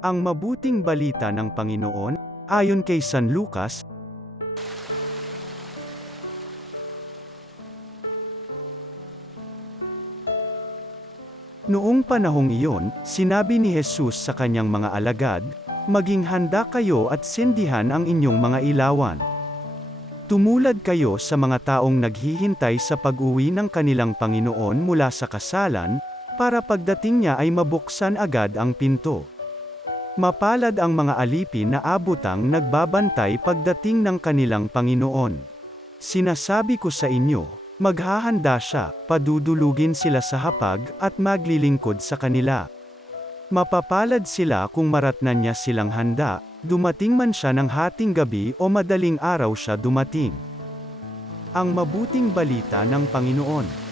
Ang mabuting balita ng Panginoon, ayon kay San Lucas. Noong panahong iyon, sinabi ni Jesus sa kanyang mga alagad, "Maging handa kayo at sindihan ang inyong mga ilawan. Tumulad kayo sa mga taong naghihintay sa pag-uwi ng kanilang Panginoon mula sa kasalan, para pagdating niya ay mabuksan agad ang pinto. Mapalad ang mga alipin na abutang nagbabantay pagdating ng kanilang Panginoon. Sinasabi ko sa inyo, maghahanda siya, padudulugin sila sa hapag, at maglilingkod sa kanila. Mapapalad sila kung maratnan niya silang handa, dumating man siya ng hating gabi o madaling araw siya dumating." Ang mabuting balita ng Panginoon.